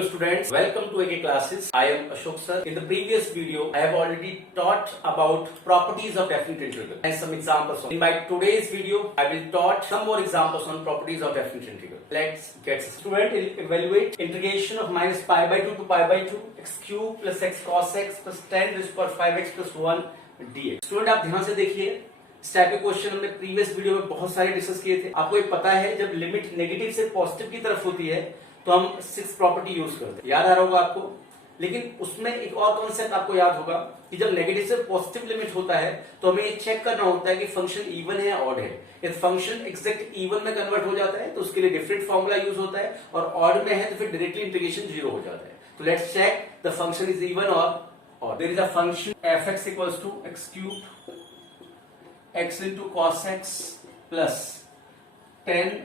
Hello students, welcome to AK Classes. I am Ashok sir. In the previous video, I have already taught about properties of definite integral and some examples. In my today's video, I will taught some more examples on properties of definite integral. Let's get started. Student, evaluate integration of minus pi by 2 to pi by 2 x cube plus x cos x plus 10 raised to power 5x plus 1 dx. Student आप ध्यान से देखिए, इस type के question हमने previous video में बहुत सारे डिस्कस किए थे। आपको एक पता है जब लिमिट नेगेटिव से पॉजिटिव की तरफ होती है तो हम 6 प्रॉपर्टी यूज करते हैं, याद आ रहा होगा आपको। लेकिन उसमें एक और कॉन्सेप्ट आपको याद होगा कि जब नेगेटिव से पॉजिटिव लिमिट होता है तो हमें ये चेक करना होता है कि फंक्शन इवन है या ऑड है। यदि फंक्शन एग्जैक्ट इवन में कन्वर्ट हो जाता है तो उसके लिए डिफरेंट फॉर्मूला यूज होता है, और ऑड में है तो फिर डायरेक्टली इंटीग्रेशन 0 हो जाता है। तो let's check the function is even और odd. There is a function fx equals to x cube x into cos x plus 10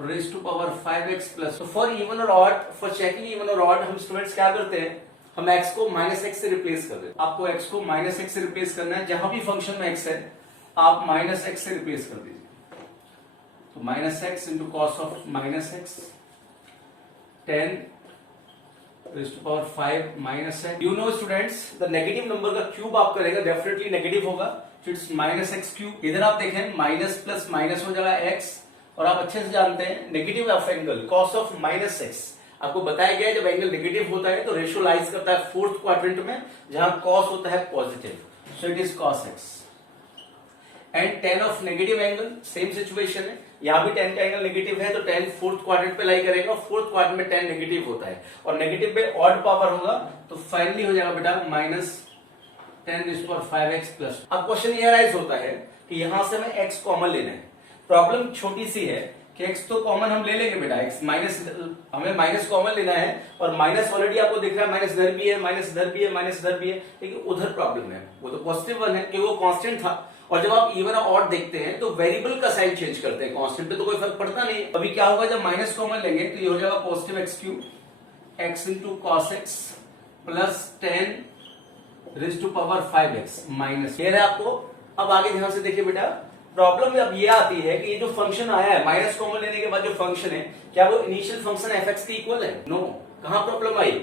raised to power 5x plus। तो फॉर इवन और ऑड, फॉर चेकिंग इवन और odd हम students क्या करते हैं, हम x को माइनस एक्स से रिप्लेस कर देते हैं। आपको x को माइनस एक्स से रिप्लेस करना है, जहां भी फंक्शन में x है आप माइनस एक्स से रिप्लेस कर दीजिए। तो minus x into cos of minus x 10 raised to power 5 minus x। You know students, the negative number का क्यूब आप करेंगे डेफिनेटली नेगेटिव होगा, तो इट्स माइनस एक्स क्यूब। इधर आप देखें माइनस प्लस माइनस हो जाएगा x, और आप अच्छे से जानते हैं negative of angle cos of minus x. आपको बताया गया है जब एंगल नेगेटिव होता है तो रेशियो लाइज करता है फोर्थ क्वाड्रेंट में, जहां कॉस होता है positive, so it is cos x. And 10 of negative angle same situation है, यहां भी 10 का एंगल नेगेटिव है तो 10 फोर्थ क्वाड्रेंट पे लाई करेगा, फोर्थ क्वाड्रेंट में 10 नेगेटिव होता है और नेगेटिव पे ऑड पावर होगा, तो फाइनली हो जाएगा बेटा minus 10 raised to power 5x plus. अब क्वेश्चन ये राइज होता है कि यहां से हमें x कॉमन लेना है। प्रॉब्लम छोटी सी है कि x तो कॉमन हम ले लेंगे बेटा, x माइनस, हमें माइनस कॉमन लेना है, और माइनस ऑलरेडी आपको दिख रहा है, माइनस इधर भी है, माइनस इधर भी है, माइनस इधर भी है, लेकिन उधर प्रॉब्लम है, वो तो पॉजिटिव वन है कि वो कांस्टेंट था। और जब आप इवन और ऑड देखते हैं तो वेरिएबल का साइन चेंज करते हैं, कांस्टेंट पे तो कोई फर्क पड़ता नहीं। अभी क्या होगा जब माइनस कॉमन लेंगे तो ये हो जाएगा positive x cube x into cos X plus 10 raised to power 5x minus. ये है आपको। अब आगे ध्यान से देखिए बेटा, प्रॉब्लम अब ये आती है कि ये जो फंक्शन आया है माइनस कॉमन लेने के बाद जो फंक्शन है, क्या वो इनिशियल फंक्शन fx के इक्वल है? नो। कहां प्रॉब्लम आई?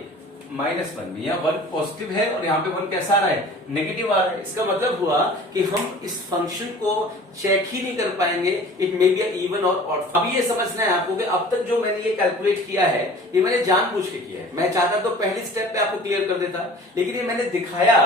-1 में, यहाँ 1 पॉजिटिव है और यहाँ पे 1 कैसा आ रहा है? नेगेटिव आ रहा है। इसका मतलब हुआ कि हम इस फंक्शन को चेक ही नहीं कर पाएंगे, इट मे बी इवन और ऑड। अब ये समझना है आपको कि अब तक जो मैंने ये कैलकुलेट किया है ये मैंने जानबूझ के किया है। मैं चाहता तो पहली स्टेप पे आपको क्लियर कर देता, लेकिन ये मैंने दिखाया,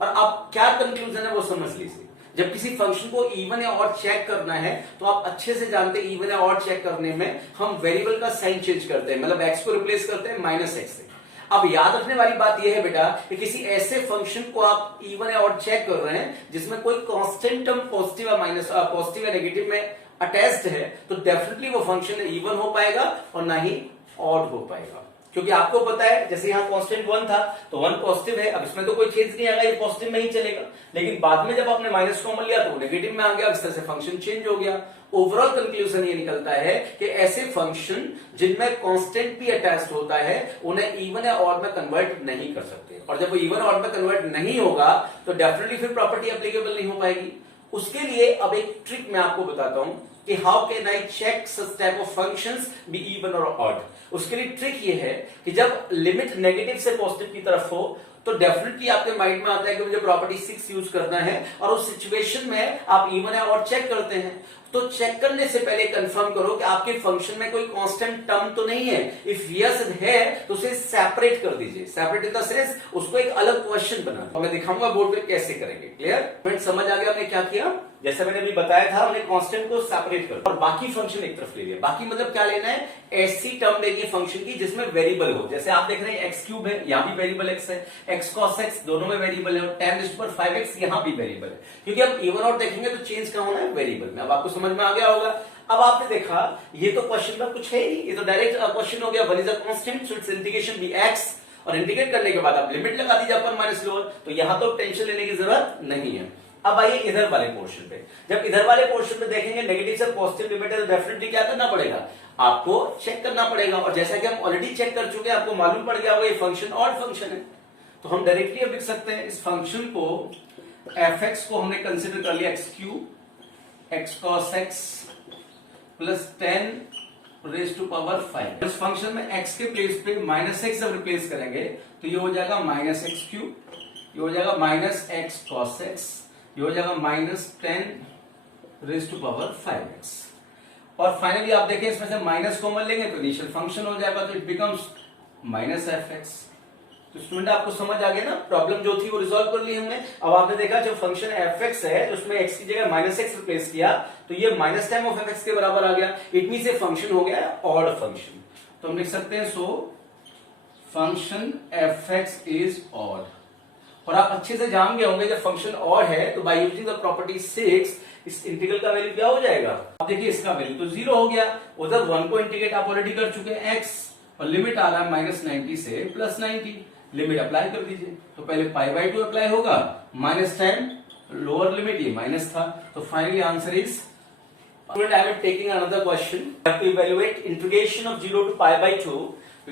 और अब क्या कंक्लूजन है वो समझ लीजिए। जब किसी फंक्शन को इवन या ऑड चेक करना है तो आप अच्छे से जानते हैं इवन या ऑड चेक करने में हम वेरिएबल का साइन चेंज करते हैं, मतलब x को रिप्लेस करते हैं माइनस एक्स से। अब याद रखने वाली बात यह है बेटा कि किसी ऐसे फंक्शन को आप इवन या ऑड चेक कर रहे हैं जिसमें कोई कांस्टेंट टर्म पॉजिटिव या माइनस, पॉजिटिव या नेगेटिव में अटैच्ड है, तो डेफिनेटली वो फंक्शन इवन हो पाएगा और ना ही ऑड हो पाएगा। क्योंकि आपको पता है जैसे यहाँ कांस्टेंट 1 था तो 1 पॉजिटिव है, अब इसमें तो कोई चेंज नहीं आएगा, ये पॉजिटिव में ही चलेगा। लेकिन बाद में जब आपने माइनस कॉमन लिया तो नेगेटिव में आ गया, इस तरह से फंक्शन चेंज हो गया। ओवरऑल कंक्लूजन ये निकलता है कि ऐसे फंक्शन जिनमें कांस्टेंट भी अटैच्ड होता है उन्हें इवन या ऑड में कन्वर्ट नहीं कर सकते, और जब वो इवन ऑड में कन्वर्ट नहीं होगा तो डेफिनेटली फिर प्रॉपर्टी एप्लीकेबल नहीं हो पाएगी। उसके लिए अब एक ट्रिक मैं आपको बताता हूं कि how can I check such type of functions be even और ऑड। उसके लिए ट्रिक ये है कि जब लिमिट नेगेटिव से पॉजिटिव की तरफ हो तो डेफिनेटली आपके माइंड में आता है कि मुझे प्रॉपर्टी 6 यूज करना है, और उस सिचुएशन में आप इवन या ऑड चेक करते हैं। तो चेक करने से पहले कंफर्म करो कि आपके फंक्शन में कोई कांस्टेंट टर्म तो नहीं है। इफ यस है तो उसे सेपरेट कर दीजिए, सेपरेट इन द सेंस उसको एक अलग क्वेश्चन बना दो। मैं दिखाऊंगा बोर्ड पे कैसे करेंगे। क्लियर फ्रेंड, समझ आ गया हमने क्या किया? जैसे मैंने अभी बताया था, हमने कांस्टेंट को सेपरेट कर और बाकी फंक्शन एक तरफ ले लिया। बाकी मतलब क्या लेना है? ऐसी टर्म लेनी है फंक्शन की जिसमें वेरिएबल हो। जैसे आप देख रहे हैं एक्स क्यूब है, यहां भी वेरिएबल एक्स है, एक्स कॉस एक्स दोनों में वेरिएबल है, और 10 raised to power 5x यहां भी वेरिएबल है। क्योंकि अब इवन और देखेंगे तो चेंज क्या होना है? वेरिएबल में। अब आपको समझ में आ गया होगा। अब आपने देखा ये तो क्वेश्चन में कुछ है ही, ये तो डायरेक्ट क्वेश्चन हो गया, one is a constant so its integration be X, और इंटीग्रेट करने के बाद आप लिमिट लगा दीजिए अपर माइनस लोअर, तो यहां तो टेंशन लेने की जरूरत नहीं है। अब आइए इधर वाले पोर्शन पे। जब इधर वाले पोर्शन पे देखेंगे नेगेटिव से पॉजिटिव लिमिट है तो डेफिनेटली क्या करना पड़ेगा? आपको चेक करना पड़ेगा, और जैसा कि हम ऑलरेडी चेक कर चुके हैं, आपको मालूम पड़ गया वो ये फंक्शन ऑड फंक्शन है, तो हम डायरेक्टली अब लिख सकते हैं इस फंक्शन को fx को हमने कंसिडर कर लिया X cube X cos X plus 10 raise to power 5। इस फंक्शन में x के प्लेस पे माइनस एक्स जब रिप्लेस करेंगे तो ये हो जाएगा माइनस एक्स क्यूब, ये हो जाएगा माइनस एक्स कॉस एक्स, ये हो जाएगा minus 10 raise to power 5x। और फाइनली आप देखें इसमें से माइनस कॉमन लेंगे तो इनिशियल फंक्शन हो जाएगा, तो it becomes minus F x. तो स्टूडेंट आपको समझ आ गया ना, प्रॉब्लम जो थी वो रिजॉल्व कर ली हमने। अब आपने देखा जब फंक्शन एफ एक्स है तो उसमें एक्स की जगह माइनस एक्स रिप्लेस किया तो ये minus time of F x के बराबर आ गया। इट मींस ये फंक्शन हो गया ऑड फंक्शन। तो हम लिख सकते हैं so function F x is odd. और आप अच्छे से जान गए होंगे जब फंक्शन ऑड है तो बाय यूजिंग द प्रॉपर्टी 6 इस इंटीग्रल का वैल्यू क्या हो जाएगा। अब देखिए इसका वैल्यू तो 0 हो गया, उधर 1 को इंटीग्रेट आप ऑलरेडी कर चुके हैं x, और लिमिट आ रहा है माइनस 90 से प्लस 90, लिमिट अप्लाई कर दीजिए। तो पहले पाई बाई 2 अप्लाई होगा, माइनस 10 लोअर लिमिट ये माइनस था, तो finally answer is. Student I am taking another question. You have to evaluate integration of 0 to pi by 2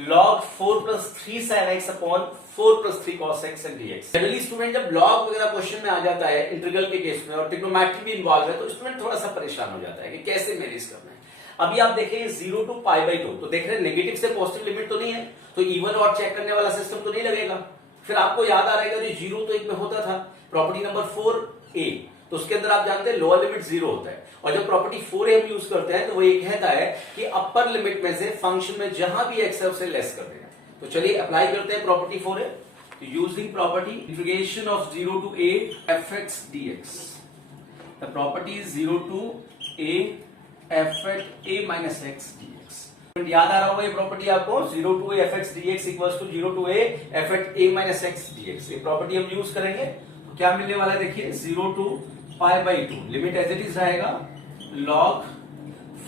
log 4 plus 3 sin x upon 4 plus 3 cos x and dx। Generally student जब log वगैरह question में आ जाता है integral के case में और trigonometry भी involve है तो स्टूडेंट थोड़ा सा परेशान हो जाता है कि कैसे मैनेज करना है। अभी आप देखें 0 टू पाई बाई 2 तो देख रहे हैं नेगेटिव से पॉजिटिव लिमिट तो नहीं है, तो इवन और चेक करने वाला सिस्टम तो नहीं लगेगा। फिर आपको याद आ रहेगा जो 0 तो एक में होता था, प्रॉपर्टी नंबर 4a, तो उसके अंदर आप जानते हैं लोअर लिमिट 0 होता है, और जब प्रॉपर्टी 4a हम यूज करते हैं तो वो ये कहता है कि अपर लिमिट में से फंक्शन में जहां भी x है उसे लेस कर देना। तो चलिए अप्लाई करते हैं प्रॉपर्टी 4a। तो using property integration of 0 to a fx dx, the property is 0 to a fx a minus x dx। याद आ रहा होगा ये प्रॉपर्टी आपको, 0 to a fx dx equals to 0 to a fx a minus x dx। ये property हम use करेंगे तो क्या मिलने वाला है देखिए, 0 to pi by 2 limit as it is रहेगा log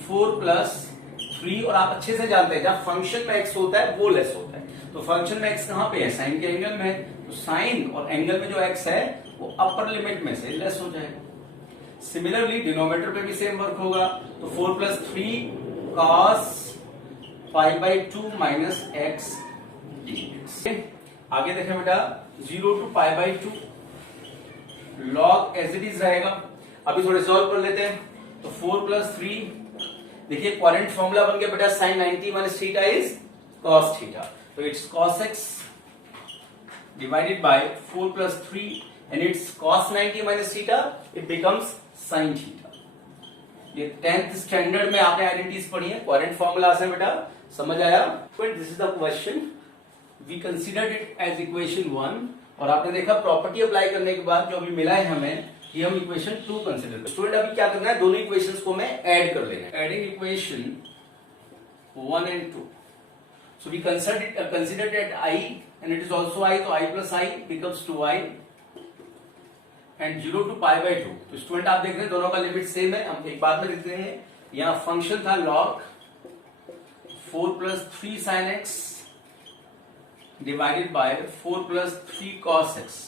4 प्लस 3, और आप अच्छे से जानते हैं जहां फंक्शन में x होता है वो लेस होता है। तो फंक्शन में x कहां पे है, साइन के एंगल में है, तो साइन और एंगल में जो x है वो अपर लिमिट में से लेस हो जाएगा। सिमिलरली डिनोमिनेटर पे भी सेम वर्क होगा, तो 4 plus 3 cos pi by 2 minus x dx। आगे देखें बेटा, 0 to pi by 2 log as it is रहेगा। अभी थोड़े सॉल्व कर लेते हैं। तो 4 प्लस 3, देखिए क्वाड्रेंट फॉर्मूला बन गया बेटा, sin 90 minus theta is cos theta, तो it's cos x divided by 4 plus 3 and it's cos 90 minus theta, it becomes sin theta. ये 10th स्टैंडर्ड में आपने आइडेंटिटीज पढ़ी है, क्वाड्रेंट फॉर्मूला से बेटा, समझ आया। This is the question, we considered it as equation 1, और आपने देखा प्रॉपर्टी अप्लाई करने के बाद जो अभी मिला है हमें, ये हम इक्वेशन 2 कंसीडर कर। स्टूडेंट अभी क्या करना है, दोनों इक्वेशंस को मैं ऐड कर लेना है। Adding equation 1 and 2, so we considered at i and it is also i, तो i plus i becomes 2i and 0 to pi by 2। तो स्टूडेंट आप देख रहे हैं दोनों का लिमिट सेम है। हम एक बात में लिखते हैं, यहां फंक्शन था log 4 plus 3 sin x divided by 4 plus 3 cos x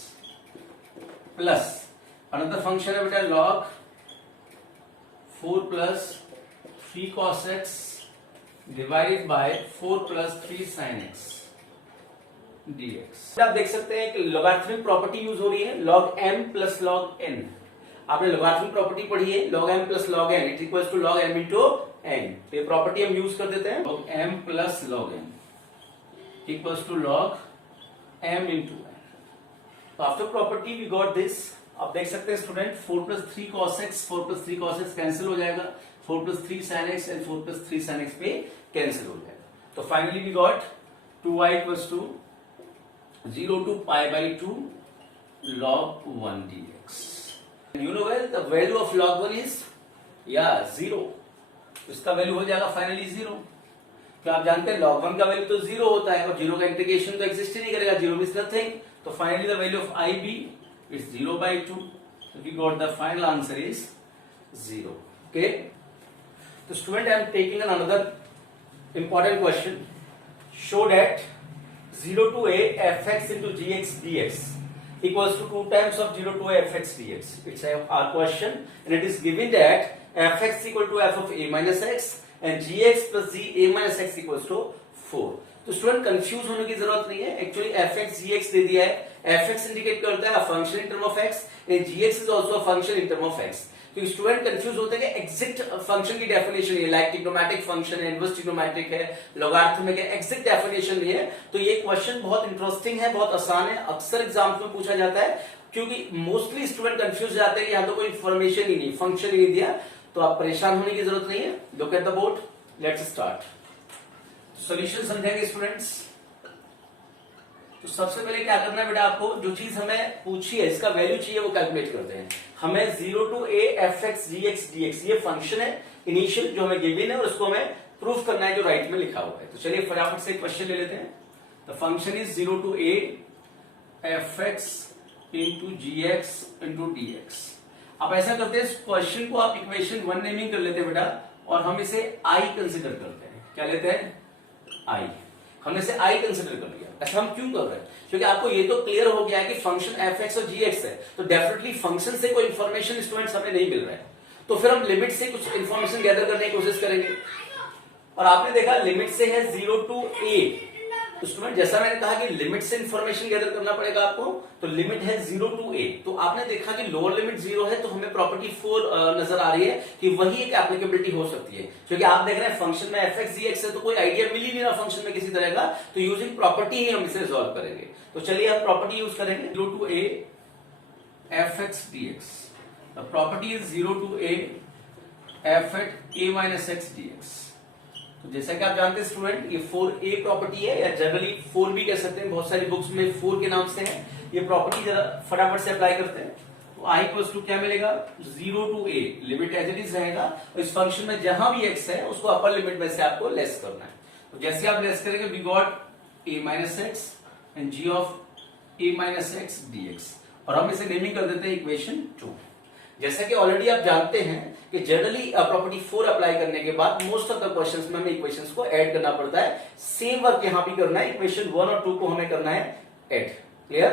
plus another function है बेटा log 4 plus 3 cos x divided by 4 plus 3 sin x dx। आप देख सकते हैं कि लॉगरिथमिक प्रॉपर्टी यूज हो रही है, log m plus log n। आपने लॉगरिथमिक प्रॉपर्टी पढ़ी है, log m plus log n it equals to log m into n। तो ये प्रॉपर्टी हम यूज कर देते हैं, log m plus log n equals to log m into n। तो after property we got this. आप देख सकते हैं student 4 plus 3 cos x, 4 plus 3 cos x cancel हो जाएगा, 4 plus 3 sin x and 4 plus 3 sin x पे cancel हो जाएगा। तो finally we got 2y equals to 0 to pi by 2 log 1 dx। You know well the value of log 1 is 0। इसका value हो जाएगा finally 0। तो आप जानते हैं log 1 का वैल्यू तो 0 होता है और 0 का इंटीग्रेशन तो एग्जिस्ट ही नहीं करेगा, 0 मींस नथिंग। तो finally the value of ib is 0 by 2, so we got the final answer is 0। okay, so student I am taking another important question. Show that 0 to a fx into gx dx equals to 2 times of 0 to a fx dx। It's our question and it is given that fx equal to f of a minus x and gx plus g a minus x equals to 4। तो student confuse होने की जरूरत नहीं है, actually fx gx दे दिया है। fx indicate करता है function in term of x and gx is also a function in term of x। क्योंकि स्टूडेंट कंफ्यूज होते हैं कि एग्जैक्ट फंक्शन की डेफिनेशन है, लाइक ट्रिग्नोमेट्रिक फंक्शन है, इनवर्स ट्रिग्नोमेट्रिक है, लॉगरिथमिक है, एग्जैक्ट डेफिनेशन नहीं है। तो ये क्वेश्चन बहुत इंटरेस्टिंग है, बहुत आसान है, अक्सर एग्जाम्स में पूछा जाता है, क्योंकि मोस्टली स्टूडेंट कंफ्यूज जाते हैं कि यहाँ तो कोई इंफॉर्मेशन ही नहीं, फंक्शन ही नहीं दिया। तो आप परेशान होने की जरूरत नहीं है। Look at the board, let's start. Solution समझेंगे स्टूडेंट्स। तो सबसे पहले क्या करना है बेटा, आपको जो चीज हमें पूछी है इसका वैल्यू चाहिए वो कैलकुलेट करते हैं। हमें 0 to a fx gx dx ये फंक्शन है इनिशियल जो हमें गिवन है, और उसको हमें प्रूफ करना है जो राइट में लिखा हुआ है। तो चलिए फटाफट से क्वेश्चन ले लेते हैं। The function is 0 to a fx into gx into dx। अब ऐसा करते हैं, इस क्वेश्चन को आप इक्वेशन 1 नेमिंग कर लेते हैं बेटा, और हम इसे i कंसिडर करते हैं। क्या लेते हैं? i। हमने इसे i कंसिडर कर लिया। ऐसा हम क्यों कर रहे हैं? क्योंकि आपको ये तो क्लियर हो गया है कि फंक्शन fx और gx है, तो डेफिनेटली फंक्शन से कोई इंफॉर्मेशन स्टूडेंट्स हमें नहीं मिल रहा है। तो फिर हम लिमिट से कुछ इंफॉर्मेशन गैदर करने की कोशिश करेंगे, और आपने देखा लिमिट से है 0 to a। तो स्टूडेंट जैसा मैंने कहा कि लिमिट से इंफॉर्मेशन गैदर करना पड़ेगा आपको, तो लिमिट है 0 to a। तो आपने देखा कि लोअर लिमिट 0 है, तो हमें प्रॉपर्टी 4 नजर आ रही है कि वही एक एप्लीकेबिलिटी हो सकती है। क्योंकि आप देख रहे हैं फंक्शन में fx gx है, तो कोई आइडिया मिल ही नहीं रहा फंक्शन में किसी तरह का, तो यूजिंग प्रॉपर्टी ही हम इसे रिजॉल्व करेंगे। तो चलिए आप प्रॉपर्टी यूज करेंगे। 0 to a fx dx, the property is 0 to a f at a minus x dx। तो जैसा कि आप जानते हैं स्टूडेंट, ये 4a प्रॉपर्टी है, या जनरली 4 भी कह सकते हैं, बहुत सारी बुक्स में 4 के नाम से है ये प्रॉपर्टी। जरा फटाफट से अप्लाई करते हैं। तो i इक्वल्स टू क्या मिलेगा? 0 to a, limit as it is रहेगा, और इस फंक्शन में जहां भी x है उसको अपर लिमिट में से आपको लेस करना है। तो जैसे आप लेस करेंगे, we got a minus x and g of a minus x dx, और हम इसे नेमिंग कर देते हैं इक्वेशन 2। जैसा कि ऑलरेडी आप जानते हैं कि जनरली प्रॉपर्टी 4 अप्लाई करने के बाद मोस्ट ऑफ द क्वेश्चंस में हमें इक्वेशंस को ऐड करना पड़ता है। सेम वर्क यहां भी करना है, इक्वेशन 1 और 2 को हमें करना है ऐड। क्लियर?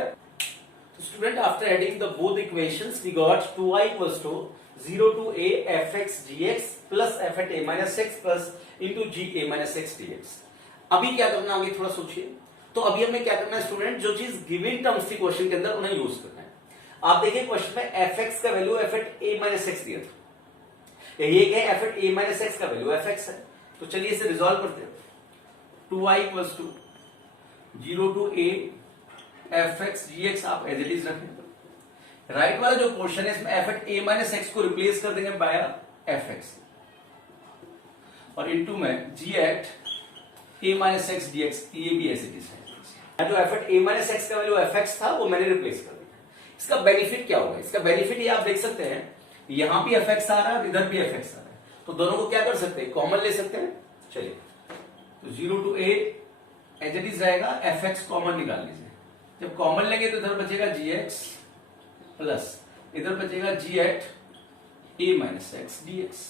तो student after adding the both equations we got 2i equals to 0 to a fx gx plus f at a minus x plus into g a minus x dx। अभी क्या करना है आगे थोड़ा सोचिए। तो अभी हमें क्या करना है स्टूडेंट, जो चीज गिवन टर्म्स थी क्वेश्चन के अंदर उन्हें यूज करना है। आप देखिए क्वेश्चन में fx का value f at a minus x दिया था, ये क्या है? f at a minus x का वैल्यू fx है। तो चलिए इसे रिजॉल्व करते हैं। 2i equals to 0 to a fx gx आप एज इट इज रखें। राइट वाला जो पोर्शन है इसमें f at a minus x को रिप्लेस कर देंगे बाय fx, और इनटू में g at a minus x dx, ये भी एज इट इज है। जो f at a minus x का वैल्यू fx था वो मैंने रिप्लेस कर दिया। इसका बेनिफिट क्या होगा? इसका बेनिफिट ये आप देख सकते हैं, यहां भी fx आ रहा है और इधर भी fx आ रहा है, तो दोनों को क्या कर सकते हैं? कॉमन ले सकते हैं। चलिए, तो 0 to a as it is रहेगा, fx कॉमन निकाल लीजिए। जब कॉमन लेंगे तो इधर बचेगा gx प्लस इधर बचेगा g at a minus x dx।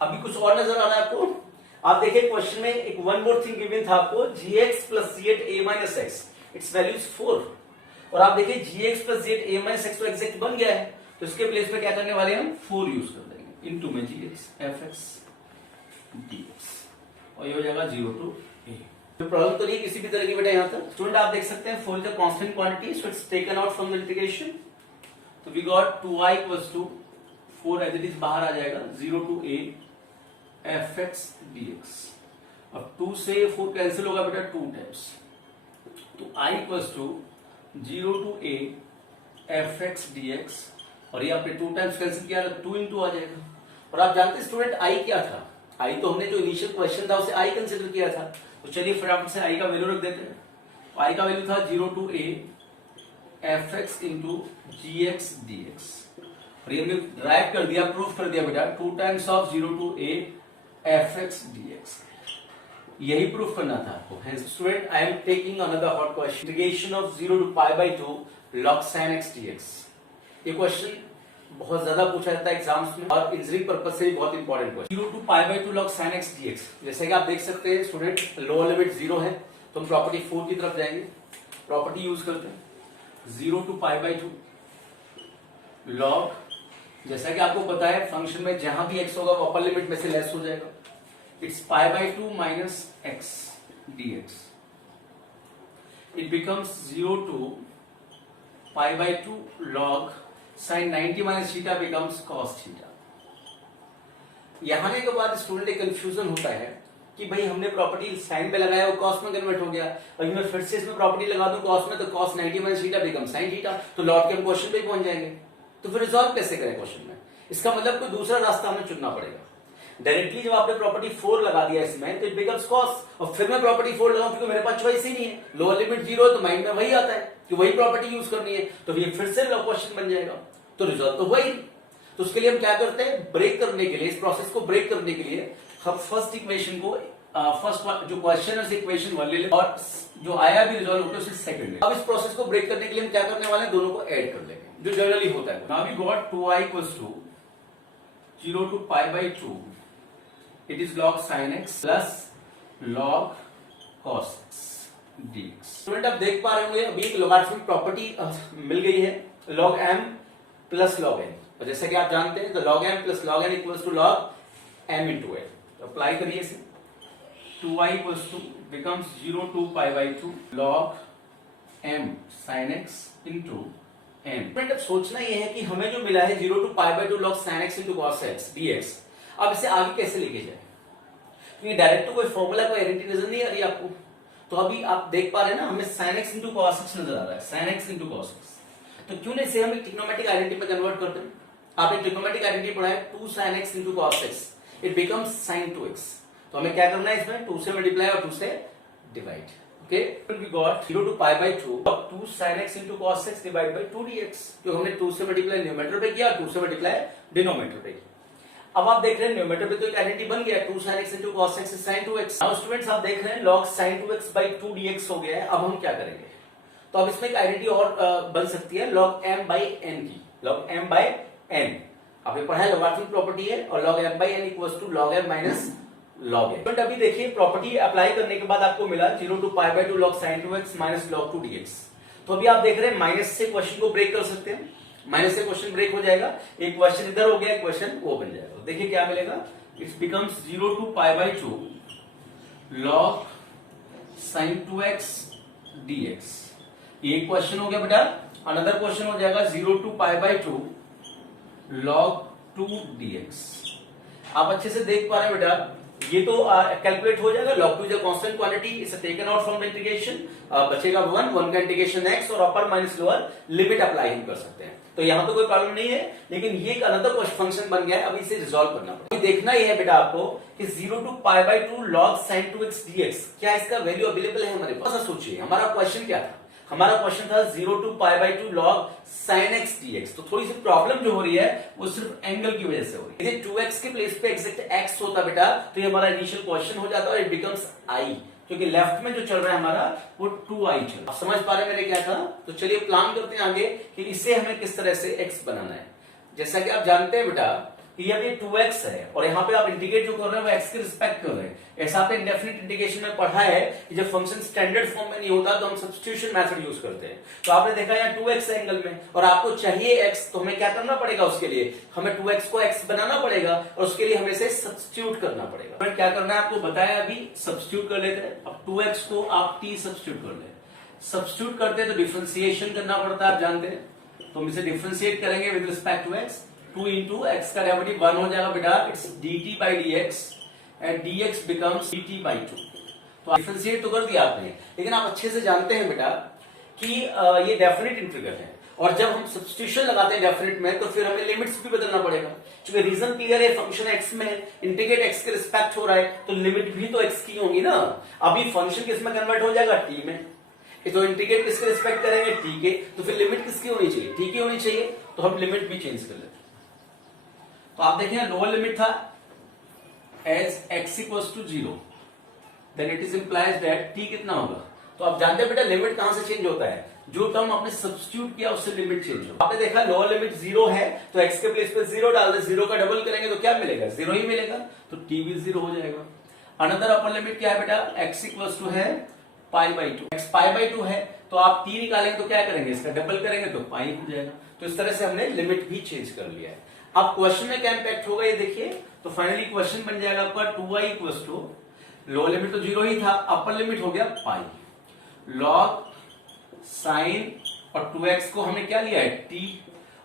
अभी कुछ और नजर आ रहा है आपको? आप देखिए क्वेश्चन में एक वन मोर थिंग गिवन था आपको, gx plus g at a minus x, it's value is 4। और आप देखिए gx plus g at a minus x तो एग्जैक्ट बन गया है, तो इसके प्लेस पे क्या करने वाले हैं? हम 4 यूज कर देंगे, इनटू में gx fx dx, और ये हो जाएगा 0 to a। तो प्रॉब्लम तो नहीं किसी भी तरह की बेटा यहां तक। स्टूडेंट आप देख सकते हैं 4 is a constant quantity, so it's taken out from the integration. तो we got 2i equals to 4 as it is बाहर आ जाएगा, 0 to a fx dx। अब 2 से 4 कैंसिल होगा बेटा 2 टाइम्स, तो i equals to 0 to a fx dx, और ये आपने 2 टाइम्स कैंसिल किया तो 2 into आ जाएगा। और आप जानते हैं स्टूडेंट i क्या था? i तो हमने जो इनिशियल क्वेश्चन था उसे i कंसीडर किया था। तो चलिए फटाफट से i का वैल्यू रख देते हैं। तो i का वैल्यू था 0 to a fx into gx dx, और ये हमने ड्राइव कर दिया, प्रूफ कर दिया बेटा, 2 times of 0 to a fx dx। यही प्रूफ करना था आपको। Student I am taking another hot question, integration of 0 to pi by 2 log sin x dx। ये क्वेश्चन बहुत ज्यादा पूछा जाता है एग्जाम्स में, और इंजीनियरिंग पर्पस से भी बहुत important question. 0 to pi by 2 log sin x dx, जैसे कि आप देख सकते हैं स्टूडेंट, लोअर लिमिट 0 है, तो हम प्रॉपर्टी 4 की तरफ जाएंगे। प्रॉपर्टी यूज करते हैं 0 to pi by 2 log, जैसा कि आपको पता है फंक्शन में जहां भी x होगा वो अपर लिमिट में से लेस हो जाएगा, it's pi by 2 minus x dx। It becomes 0 to pi by 2 log sin 90 minus theta becomes cos theta। यहाँ आने के बाद स्टूडेंट एक कंफ्यूजन होता है कि भाई हमने प्रॉपर्टी साइन में लगाया, वो कॉस में कन्वर्ट हो गया, अभी मैं फिर से इसमें प्रॉपर्टी लगा दूं कॉस में, तो cos 90 minus theta becomes sin theta, तो लौट के हम क्वेश्चन पे पहुंच जाएंगे। तो फिर रिजॉल्व कैसे करें क्वेश्चन में? इसका मतलब कोई दूसरा रास्ता हमें चुनना पड़ेगा। डायरेक्टली जब आपने प्रॉपर्टी 4 लगा दिया इसमें, तो इट बिकम्स cos, और फिर मैं प्रॉपर्टी 4 लगाऊं क्योंकि मेरे पास चॉइस ही नहीं है, लोअर लिमिट 0 है, तो माइंड में वही आता है कि वही प्रॉपर्टी यूज करनी है, तो ये फिर से क्वेश्चन बन जाएगा, तो रिजॉल्व तो हुआ ही। तो उसके लिए हम क्या करते हैं, ब्रेक करने के लिए, इस प्रोसेस को ब्रेक करने के लिए हम फर्स्ट इक्वेशन को फर्स्ट जो क्वेश्चन है इक्वेशन 1 ले लें, और जो आया भी रिजॉल्व होकर उसे सेकंड ले। अब इस प्रोसेस को ब्रेक करने के लिए हम क्या करने वाले हैं, दोनों को ऐड कर लेंगे, जो जनरली होता है। Now we got 2i equals to 0 to pi by 2, it is log sin x plus log cos x dx। Student आप देख पा रहे होंगे अभी एक लॉगरिथमिक प्रॉपर्टी मिल गई है, log m plus log n, और जैसा कि आप जानते हैं तो log m plus log n equals to log m into n। तो अप्लाई करिए इसे, 2i equals to becomes 0 to pi by 2 log m sin x into m। अब सोचना यह है कि हमें जो मिला है 0 to pi by 2 log sin x into cos x dx, अब इसे आगे कैसे लेके जाए, क्योंकि डायरेक्ट तो कोई फॉर्मूला, कोई आइडेंटिटी नजर नहीं आ रही आपको। तो अभी आप देख पा रहे हैं ना, हमें sin x into cos x नजर आ रहा है, sin x into cos x, तो क्यों नहीं इसे हम ट्रिग्नोमेट्रिक आइडेंटिटी में कन्वर्ट करते हैं। आपने ट्रिग्नोमेट्रिक आइडेंटिटी पढ़ा है, 2 sin x into cos x, it becomes sin 2x। तो हमें क्या करना है, इसमें 2 से मल्टीप्लाई और 2 से divide. Okay, we got 0 to pi by 2 2 sin x into cos x divide by 2 dx, जो हमने 2 से मल्टीप्लाई न्यूमरेटर पे किया, 2 से मल्टीप्लाई डिनोमिनेटर पे किया। अब आप देख रहे हैं न्यूमरेटर पे तो एक आइडेंटिटी बन गया, 2 sin x into cos x sin 2x। Now students आप देख रहे हैं log sin 2x by 2 dx हो गया है। अब हम क्या करेंगे, तो अब इसमें एक आइडेंटिटी और बन सकती है log m by n की, log m by n आपने पढ़ा है, लॉगरिथमिक प्रॉपर्टी है, और log m by n equals to log m minus log n। But अभी देखिए प्रॉपर्टी अप्लाई करने के बाद आपको मिला 0 to pi by 2 log sin 2x minus log 2 dx। तो अभी आप देख रहे हैं माइनस से क्वेश्चन को ब्रेक कर सकते हैं, माइनस से क्वेश्चन ब्रेक हो जाएगा, एक क्वेश्चन इधर हो गया, एक क्वेश्चन वो बन जाएगा। देखिए क्या मिलेगा, it becomes 0 to pi by 2 log sin 2x dx। ये एक क्वेश्चन हो गया बेटा। अनदर क्वेश्चन हो जाएगा 0 to pi by 2 log 2 dx। आप अच्छे से देख पा रहे हैं बेटा, ये तो कैलकुलेट हो जाएगा, log 2 is a constant quantity, इसे taken out from the integration, बचेगा 1 का इंटीग्रेशन x, और upper minus lower limit apply हम कर सकते हैं। तो यहां तो कोई प्रॉब्लम नहीं है, लेकिन ये एक अनदर फंक्शन बन गया है, अभी इसे रिजॉल्व करना पड़ेगा। देखना ही है बेटा आपको कि 0 to pi by 2 log sin 2x dx, क्या इसका वैल्यू अवेलेबल है हमारे पास। सोचिए हमारा क्वेश्चन क्या था, हमारा क्वेश्चन था 0 to pi by 2 log sin x dx। तो थोड़ी सी प्रॉब्लम जो हो रही है वो सिर्फ एंगल की वजह से हो रही है। यदि 2x के प्लेस पे एग्जैक्ट x होता बेटा, तो ये हमारा इनिशियल क्वेश्चन हो जाता और इट बिकम्स i, क्योंकि लेफ्ट में जो चल रहा है हमारा वो 2i चल रहा है। आप समझ पा रहे हैं मेरे क्या था। तो चलिए प्लान करते हैं आगे कि इसे हमें किस तरह से x बनाना है। जैसा कि आप जानते हैं बेटा कि ये 2x है, और यहाँ पे आप इंटीग्रेट जो कर रहे हैं वो x के रिस्पेक्ट कर रहे हैं। ऐसा आपने इंडेफिनिट इंटीग्रेशन में पढ़ा है कि जब फंक्शन स्टैंडर्ड फॉर्म में नहीं होता तो हम सब्स्टिट्यूशन मेथड यूज करते हैं। तो आपने देखा यहाँ 2x एंगल में, और आपको चाहिए x, तो हमें क्या करना पड़ेगा, उसके लिए हमें 2x को x बनाना पड़ेगा, और उसके लिए हमें इसे सब्स्टिट्यूट करना पड़ेगा। हमें क्या करना है आपको बताया, अभी सब्स्टिट्यूट कर लेते हैं। अब 2x को आप t सब्स्टिट्यूट कर ले, सब्स्टिट्यूट करते हैं तो डिफरेंशिएशन करना पड़ता है, आप जानते हैं। तो हम इसे डिफरेंशिएट करेंगे with respect to x, 2 into x का डेरिवेटिव 1 हो जाएगा बेटा, it's dt by dx and dx becomes dt by 2। तो डिफरेंशिएट तो कर दिया आपने, लेकिन आप अच्छे से जानते हैं बेटा कि ये डेफिनेट इंटीग्रल है, और जब हम सब्स्टिट्यूशन लगाते हैं डेफिनेट में तो फिर हमें लिमिट्स भी बदलना पड़ेगा। क्योंकि रीजन क्लियर है, फंक्शन x में इंटीग्रेट x के रिस्पेक्ट हो रहा है, तो लिमिट भी तो x की होंगी ना। अभी फंक्शन किस में कन्वर्ट हो जाएगा, t में, तो इंटीग्रेट किसके रिस्पेक्ट करेंगे, t के, तो फिर लिमिट किसकी होनी चाहिए, t की होनी चाहिए। तो हम लिमिट भी चेंज कर लेते हैं। तो आप देखें लोअर लिमिट था as x equals to 0, then it is implies that t कितना होगा। तो आप जानते हैं बेटा लिमिट कहां से चेंज होता है, जो टर्म आपने सब्स्टिट्यूट किया उससे लिमिट चेंज हो। आपने देखा लोअर लिमिट 0 है, तो x के प्लेस पे 0 डाल दे, 0 का डबल करेंगे तो क्या मिलेगा, 0 ही मिलेगा, तो t भी 0 हो जाएगा। अनदर अपर लिमिट क्या है बेटा, x इक्वल्स टू है पाई बाई 2, x पाई बाई 2 है, तो आप t निकालेंगे तो क्या करेंगे, इसका डबल करेंगे तो पाई हो जाएगा। तो इस तरह से हमने लिमिट भी चेंज कर लिया है। अब क्वेश्चन में क्या इंपैक्ट होगा ये देखिए। तो फाइनली क्वेश्चन बन जाएगा आपका 2i equals to, lower limit तो 0 ही था, अपर लिमिट हो गया पाई, लॉग साइन और 2x को हमने क्या लिया है t,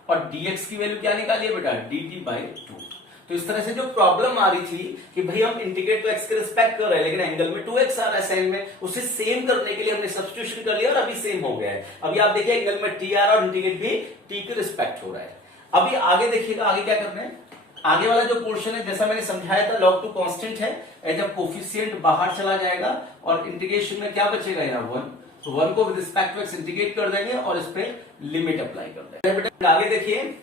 और dx की वैल्यू क्या निकाली है बेटा, dt बाई 2। तो इस तरह से जो प्रॉब्लम आ रही थी कि भाई हम इंटीग्रेट तो x के रिस्पेक्ट कर रहे हैं लेकिन एंगल में 2x आ रहा है साइन में, उसे सेम करने के लिए हमने सब्स्टिट्यूशन कर लिया और अभी सेम हो गया है। अभी आप देखिए एंगल में t आ रहा है और इंटीग्रेट भी t के रिस्पेक्ट हो रहा है। अभी आगे देखिएगा, आगे क्या करना है, आगे वाला जो पोर्शन है जैसा मैंने समझाया था log 2 कांस्टेंट है, जब कोफिशिएंट बाहर चला जाएगा और इंटीग्रेशन में क्या बचेगा यहाँ 1, तो 1 को with respect to x integrate कर देंगे और इस पे लिमिट अप्लाई कर देंगे। बेटा आगे देखिए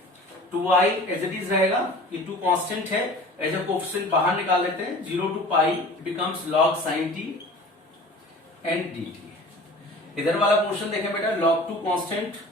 2i एज इट इज रहेगा, ये 2 कांस्टेंट है, एज अ कोफिशिएंट बाहर निकाल लेते हैं, 0 to pi becomes log sin t and dt। इधर वाला पोर्शन देखें बेटा, log 2 constant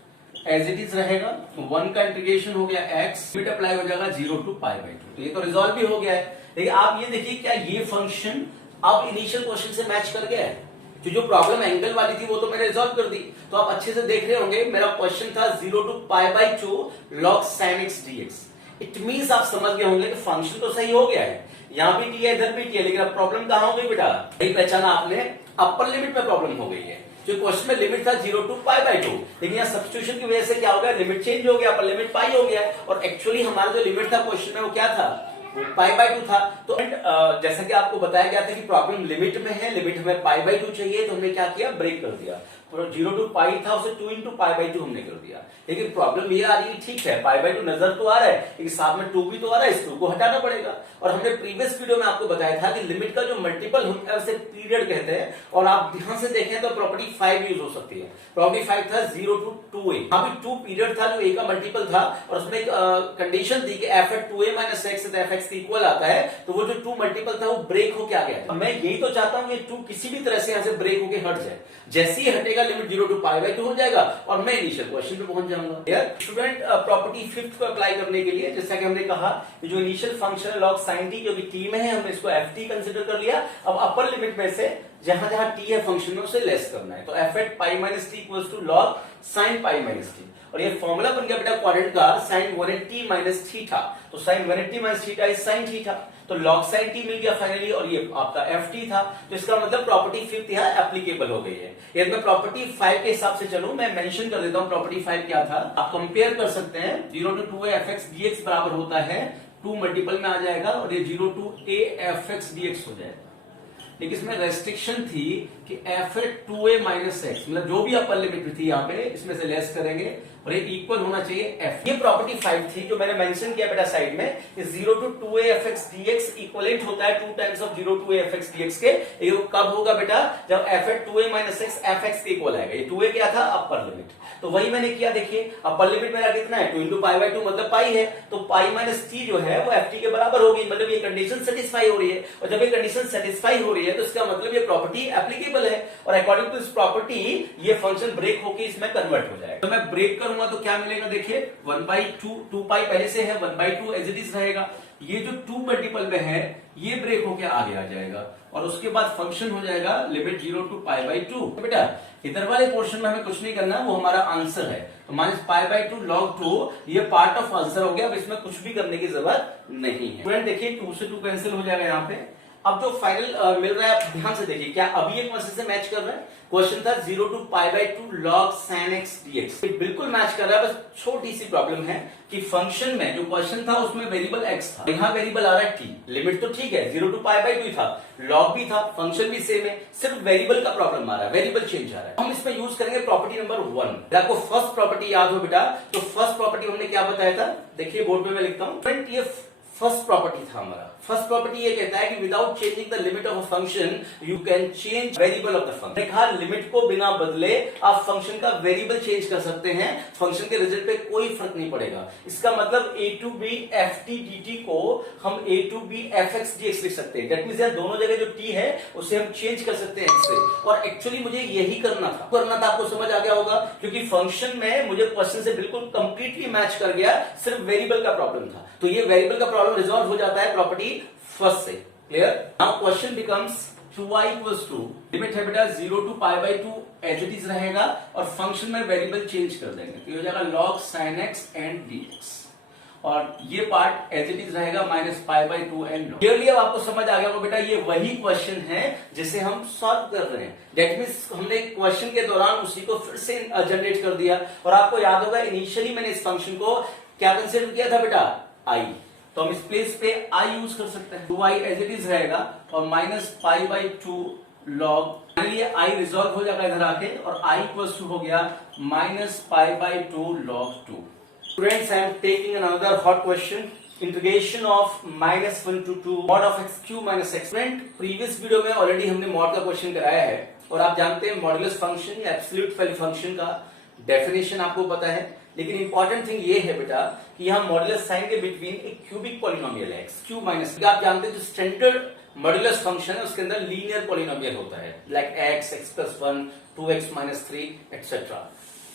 as it is रहेगा, 1 का इंटीग्रेशन हो गया x, लिमिट अप्लाई हो जाएगा 0 टू पाई बाई 2। तो ये तो रिजॉल्व भी हो गया है। लेकिन आप ये देखिए क्या ये फंक्शन अब इनिशियल क्वेश्चन से मैच कर गया है? तो जो प्रॉब्लम एंगल वाली थी वो तो मैंने रिजॉल्व कर दी। तो आप अच्छे से देख रहे होंगे, मेरा क्वेश्चन था 0 to pi by 2 log sin x dx। It means आप समझ गए होंगे कि फंक्शन तो सही हो गया है, यहाँ भी t है इधर भी t है, लेकिन अब प्रॉब्लम कहां हो गई बेटा, यही पहचाना आपने, अपर लिमिट में प्रॉब्लम हो गई है। जो क्वेश्चन में लिमिट था 0 टू पाई बाई 2, लेकिन यहाँ सब्स्टिट्यूशन की वजह से क्या हो गया, लिमिट चेंज हो गया, अपर लिमिट पाई हो गया, और एक्चुअली हमारा जो लिमिट था क्वेश्चन में वो क्या था, पाई बाई 2 था। तो जैसा कि आपको बताया गया था कि प्रॉब्लम लिमिट में है, लिमिट हमें पाई बाई 2 चाहिए, तो हमने क्या किया, ब्रेक कर दिया। 0 टू पाई था उसे 2 इंटू पाई बाई 2 हमने कर दिया। लेकिन प्रॉब्लम ये आ रही है, ठीक है पाई बाई 2 नजर तो आ रहा है लेकिन साथ में 2 भी तो आ रहा है, इस 2 को हटाना पड़ेगा। और हमने प्रीवियस वीडियो में आपको बताया था कि लिमिट का जो मल्टीपल होता है उसे पीरियड कहते हैं, और आप ध्यान से देखें तो प्रॉपर्टी 5 यूज हो सकती है। प्रॉपर्टी 5 था 0 टू 2a, यहाँ भी 2 पीरियड था जो a का मल्टीपल था, और उसमें एक कंडीशन थी कि f at 2a minus x तो fx इक्वल आता है, तो वो जो 2 मल्टीपल था वो ब्रेक होके आ गया। मैं यही तो चाहता हूं कि 2 किसी भी तरह से यहाँ से ब्रेक होके हट जाए, जैसे ही हटेगा लिमिट 0 टू पाई बाई 2 हो जाएगा और मैं इनिशियल क्वेश्चन पे पहुंच जाऊंगा। स्टूडेंट प्रॉपर्टी 5th को अप्लाई करने के लिए, जैसा कि हमने कहा कि जो इनिशियल फंक्शन है log sin t क्योंकि t में है हमने इसको ft कंसीडर कर लिया। अब अपर लिमिट में से जहां जहां t है फंक्शन में उसे लेस करना है, तो f at pi minus T equals to log sin pi minus T, और ये फॉर्मूला बन गया बेटा क्वाड्रेंट का sin 180 माइनस थीटा, तो sin 180 minus theta is sin theta, तो log sin t मिल गया फाइनली, और ये आपका ft था। तो इसका मतलब प्रॉपर्टी 5th यहाँ एप्लीकेबल हो गई है। यदि मैं प्रॉपर्टी 5 के हिसाब से चलूं, मैं मेंशन कर देता हूं प्रॉपर्टी 5 क्या था। आप कंपेयर कर सकते हैं, 0 टू 2a fx dx बराबर होता है 2 मल्टीपल में आ जाएगा, और ये 0 टू a fx dx हो जाएगा। लेकिन इसमें रेस्ट्रिक्शन थी कि f at 2a minus x, मतलब जो भी अपर लिमिट थी यहाँ पे इसमें से लेस करेंगे और ये इक्वल होना चाहिए f। ये प्रॉपर्टी 5 थी जो मैंने मेंशन किया बेटा साइड में, कि 0 to 2a fx dx equivalent होता है 2 times of 0 to a fx dx के। ये कब होगा बेटा, जब f at 2a minus X fx के इक्वल आएगा। ये 2a क्या था, अपर लिमिट, तो वही मैंने किया। देखिए अपर लिमिट मेरा कितना है, 2 इंटू पाई बाई 2 मतलब पाई है, तो पाई माइनस टी जो है वो ft के बराबर होगी, मतलब ये कंडीशन सेटिस्फाई हो रही है, और जब ये कंडीशन सेटिस्फाई हो रही है तो इसका मतलब ये प्रॉपर्टी एप्लीकेबल है, और अकॉर्डिंग टू दिस प्रॉपर्टी ये फंक्शन ब्रेक होकर इसमें कन्वर्ट हो जाएगा। तो मैं ब्रेक करूंगा तो क्या मिलेगा, देखिए 1/2, 2 पाई पहले से है, 1/2 एज इट इज रहेगा। ये जो 2 मल्टीपल में है ये ब्रेक होके आगे आ जाएगा, और उसके बाद फंक्शन हो जाएगा लिमिट 0 टू पाई बाई 2। बेटा इधर वाले पोर्शन में हमें कुछ नहीं करना, वो हमारा आंसर है, तो माइनस पाई बाई 2 log 2 ये पार्ट ऑफ आंसर हो गया। अब इसमें कुछ भी करने की जरूरत नहीं है। स्टूडेंट देखिए 2 से 2 कैंसिल हो जाएगा यहाँ पे। अब जो फाइनल मिल रहा है आप ध्यान से देखिए, क्या अभी एक क्वेश्चन से मैच कर रहा है। क्वेश्चन था 0 to pi by 2 log sin x dx, बिल्कुल मैच कर रहा है। बस छोटी सी प्रॉब्लम है कि फंक्शन में जो क्वेश्चन था उसमें वेरिएबल x था, यहाँ वेरिएबल आ रहा है t। लिमिट तो ठीक है 0 टू पाई बाई 2 था, log भी था, फंक्शन भी सेम है, सिर्फ वेरिएबल का प्रॉब्लम आ रहा है, वेरिएबल चेंज आ रहा है। हम इसमें यूज करेंगे प्रॉपर्टी नंबर 1। आपको फर्स्ट प्रॉपर्टी याद हो बेटा, तो फर्स्ट प्रॉपर्टी हमने क्या बताया था, देखिए बोर्ड पे मैं लिखता हूँ। ये फर्स्ट प्रॉपर्टी था हमारा। फर्स्ट प्रॉपर्टी ये कहता है कि without changing the limit of a function you can change variable of the function. देखा, लिमिट को बिना बदले आप फंक्शन का वेरिएबल चेंज कर सकते हैं, फंक्शन के रिजल्ट पे कोई फर्क नहीं पड़ेगा। इसका मतलब a to B F T D T को हम a to B F X D X लिख सकते हैं। दैट मींस यार दोनों जगह जो t है उसे हम चेंज कर सकते हैं x से, और एक्चुअली मुझे यही करना था। आपको समझ आ गया होगा, क्योंकि फंक्शन में मुझे क्वेश्चन से बिल्कुल कंप्लीटली मैच कर गया, सिर्फ वेरिएबल का प्रॉब्लम था। तो ये वेरिएबल का प्रॉब्लम रिजॉल्व हो जाता है प्रॉपर्टी फर्स्ट से। Clear? Now question becomes 2y equals to, limit है बेटा 0 to pi by 2 as it is रहेगा, और फंक्शन में वेरिएबल चेंज कर देंगे, तो ये हो जाएगा log sin x and dx। और ये पार्ट एज इट इज रहेगा -π/2 एन लॉग। क्लियरली अब आपको समझ आ गया होगा बेटा, ये वही क्वेश्चन है जिसे हम सॉल्व कर रहे हैं। दैट मीन्स हमने क्वेश्चन के दौरान उसी को फिर से जनरेट कर दिया। और आपको याद होगा इनिशियली मैंने इस फंक्शन को क्या कंसीडर किया था बेटा, आई, तो हम इस प्लेस पे आई यूज कर सकते हैं। 2i एज इट इज रहेगा और -π/2 लॉग, ये आई रिजॉल्व हो जाएगा इधर आके और i इक्वल्स टू हो गया -π/2 log 2। Students, I am taking another hot question. Integration of -1 to 2 mod of x cube minus x। Previous video में ऑलरेडी हमने मॉड का क्वेश्चन कराया है और आप जानते हैं मॉडुलस फंक्शन या एब्सोल्यूट वैल्यू फंक्शन का डेफिनेशन आपको पता है। लेकिन इंपॉर्टेंट थिंग ये है बेटा कि यहाँ मॉडुलस साइन के बिटवीन एक क्यूबिक पॉलिनोमियल है x क्यूब माइनस। आप जानते हैं जो स्टैंडर्ड मॉडुलस फंक्शन है उसके अंदर लीनियर पॉलिनोमियल होता है, लाइक x+1 2x-3 एक्सेट्रा।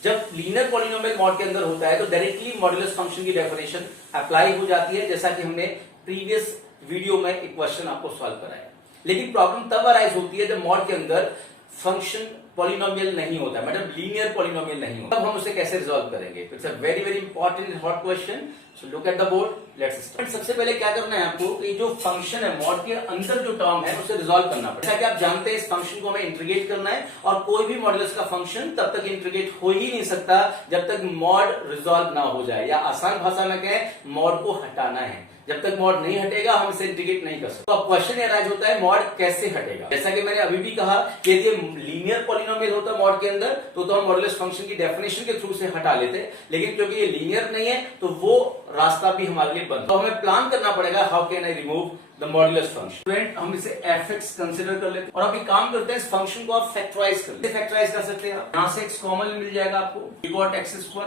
जब लीनियर पॉलिनोमियल मॉड के अंदर होता है तो डायरेक्टली मॉडुलस फंक्शन की डेफिनेशन अप्लाई हो जाती है, जैसा कि हमने प्रीवियस वीडियो में एक क्वेश्चन आपको सॉल्व कराया। लेकिन प्रॉब्लम तब अराइज होती है जब मॉड के अंदर फंक्शन पॉलिनोमियल नहीं होता, मतलब लीनियर पॉलिनोमियल नहीं होता, तब हम उसे कैसे रिजॉल्व करेंगे। It's a very very important hot question, so look at the board, let's start. सबसे पहले क्या करना है आपको, ये जो फंक्शन है मॉड के अंदर जो टर्म है उसे रिजॉल्व करना पड़ेगा। जैसा कि आप जानते हैं इस फंक्शन को हमें इंटीग्रेट करना है और कोई भी मॉडुलस का फंक्शन तब तक इंटीग्रेट हो ही नहीं सकता जब तक मॉड रिजॉल्व ना हो जाए, या आसान भाषा में कहें मॉड को हटाना है। जब तक मॉड नहीं हटेगा हम इसे इंटीग्रेट नहीं कर सकते। तो अब क्वेश्चन ये राइज होता है मॉड कैसे हटेगा। जैसा कि मैंने अभी भी कहा कि यदि लीनियर पॉलिनोमियल होता मॉड के अंदर तो हम मॉडुलस फंक्शन की डेफिनेशन के थ्रू से हटा लेते, लेकिन क्योंकि ये लीनियर नहीं है तो वो रास्ता भी हमारे लिए बंद। तो हमें प्लान करना पड़ेगा how can I remove the modulus function. Student, हम इसे fx कंसीडर कर लेते हैं और अब एक काम करते हैं, इस फंक्शन को आप फैक्टराइज कर लेते। फैक्टराइज कर सकते हैं आप, यहां से x कॉमन मिल जाएगा आपको, we got x² - 1।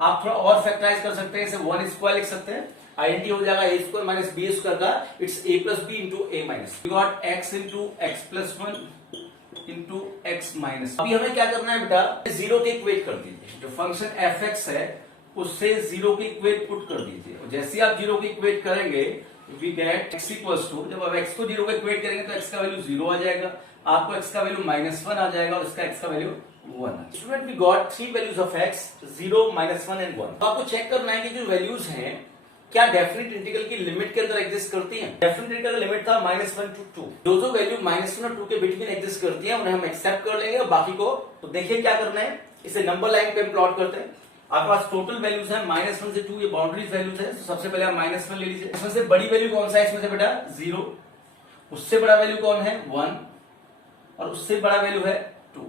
आप थोड़ा और फैक्टराइज कर सकते हैं, इसे 1² लिख सकते हैं, आइडेंटिटी हो जाएगा a² - b² का, it's a + b * a - we got x * x+1 * x-। अभी हमें क्या करना है बेटा, 0 के इक्वेट कर दीजिए, जो फंक्शन fx है उससे 0 के इक्वेट पुट कर दीजिए। और जैसे आप 0 के इक्वेट करेंगे वी गेट x = जब आप x को 0 के इक्वेट करेंगे तो x का वैल्यू 0 आ जाएगा, आपको x का वैल्यू -1 आ जाएगा और इसका x का value 1। Student, we got 3 values of x 0 -1 and 1। तो आपको चेक करना है कि जो वैल्यूज हैं क्या डेफिनेट इंटीग्रल की लिमिट के अंदर एग्जिस्ट करती हैं। डेफिनेट इंटीग्रल का लिमिट था -1 to 2। जो वैल्यू -1 और 2 के बिटवीन एग्जिस्ट करती हैं उन्हें हम एक्सेप्ट कर लेंगे और बाकी को तो देखिए क्या करना है, इसे नंबर लाइन पे प्लॉट करते हैं। आपके पास टोटल वैल्यूज है -1 से 2, ये बाउंड्रीज वैल्यूज है। तो सबसे पहले आप -1 ले लीजिए। इसमें से बड़ी वैल्यू कौन सा है इसमें से बेटा, 0। उससे बड़ा वैल्यू कौन है, 1, और उससे बड़ा वैल्यू है 2।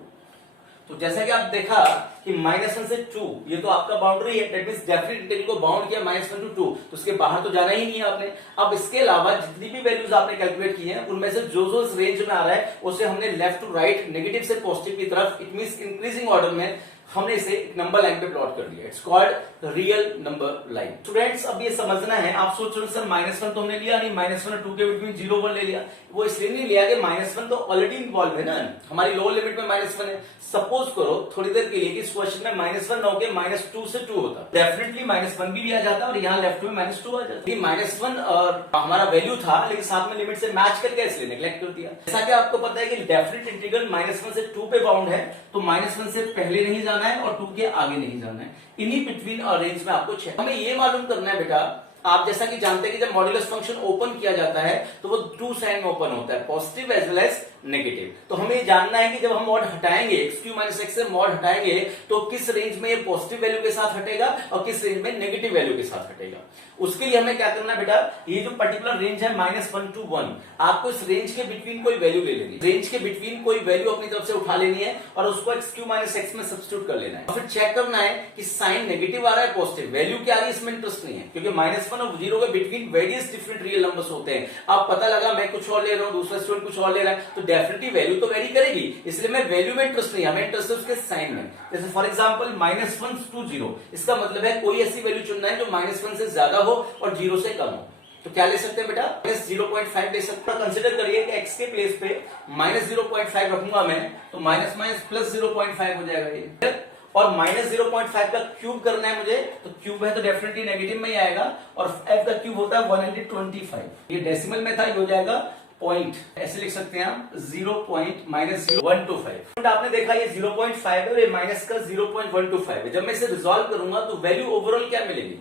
तो जैसा कि आप देखा कि -1 से 2 ये तो आपका बाउंड्री है, दैट मींस डेफिनेट इंटीग्रल को बाउंड किया -1 to 2, तो उसके बाहर तो जाना ही नहीं है आपने। अब इसके अलावा जितनी भी वैल्यूज आपने कैलकुलेट की हैं उनमें से जो इस रेंज में आ रहा है उसे हमने लेफ्ट टू राइट, नेगेटिव से पॉजिटिव की तरफ, इट मींस इंक्रीजिंग ऑर्डर में हमने इसे एक नंबर लाइन पे प्लॉट कर दिया। It's called real number line. Students, अब ये समझना है, आप सोच रहे हो सर -1 तो हमने लिया नहीं, -1 और 2 के बिटवीन 0 1 ले लिया। वो इसलिए नहीं लिया कि -1 तो ऑलरेडी इन्वॉल्व है ना, हमारी लोअर लिमिट में -1 है। सपोज करो थोड़ी देर के लिए कि इस क्वेश्चन में -1 ना होके -2 से 2 होता, डेफिनेटली -1 भी लिया जाता और यहाँ लेफ्ट में -2 आ जाता। -1 और हमारा वैल्यू था लेकिन साथ में लिमिट से मैच करके इसलिए नेग्लेक्ट कर दिया। जैसा कि आपको पता है कि डेफिनेट इंटीग्रल -1 से 2 पे बाउंड है, तो -1 से पहले नहीं जाना है और 2 के आगे नहीं जाना है, इन्हीं बिटवीन रेंज में आपको चेक। हमें ये मालूम करना है बेटा, आप जैसा कि जानते हैं कि जब मॉडुलस फंक्शन ओपन किया जाता है तो वो 2 साइन में ओपन होता है, positive as well as negative. तो हमें जानना है कि जब हम मॉड हटाएंगे x³ - x से मॉड हटाएंगे तो किस रेंज में ये पॉजिटिव वैल्यू के साथ हटेगा और किस रेंज में नेगेटिव वैल्यू के साथ हटेगा। उसके लिए हमें क्या करना है बेटा, ये जो पर्टिकुलर रेंज है -1 to 1, आपको इस रेंज के बिटवीन कोई वैल्यू ले लेनी है। रेंज के बिटवीन कोई वैल्यू अपनी तरफ से उठा लेनी है और उसको x³ - x में सब्स्टिट्यूट कर लेना है। और फिर चेक करना है कि साइन नेगेटिव आ रहा है पॉजिटिव, वैल्यू क्या आ रही है इसमें इंटरेस्ट नहीं है, क्योंकि -1 और 0 के between various different real numbers होते हैं। अब पता लगा मैं कुछ और ले रहा हूं, दूसरा स्टूडेंट कुछ और ले रहा है, तो डेफिनेटली वैल्यू तो वेरी करेगी, इसलिए मैं वैल्यू में इंटरेस्ट नहीं, हमें इंटरेस्ट है उसके साइन में। जैसे फॉर एग्जांपल -1 to 0, इसका मतलब है कोई ऐसी वैल्यू चुनना है जो -1 से ज्यादा हो और 0 से कम हो। तो क्या ले सकते हैं बेटा, -0.5 ले सकते हैं। कंसीडर करिए कि x के प्लेस पे -0.5 रखूंगा मैं, तो +0.5 हो जाएगा ये। और -0.5 का क्यूब करना है मुझे, तो क्यूब है तो डेफिनेटली नेगेटिव में ही आएगा, और f का क्यूब होता है 125। ये डेसिमल में था, ये हो जाएगा पॉइंट, ऐसे लिख सकते हैं आप 0.-125। आपने देखा ये 0.5 है और ये माइनस का 0.125 है। जब मैं इसे रिजॉल्व करूंगा तो वैल्यू ओवरऑल क्या मिलेगी,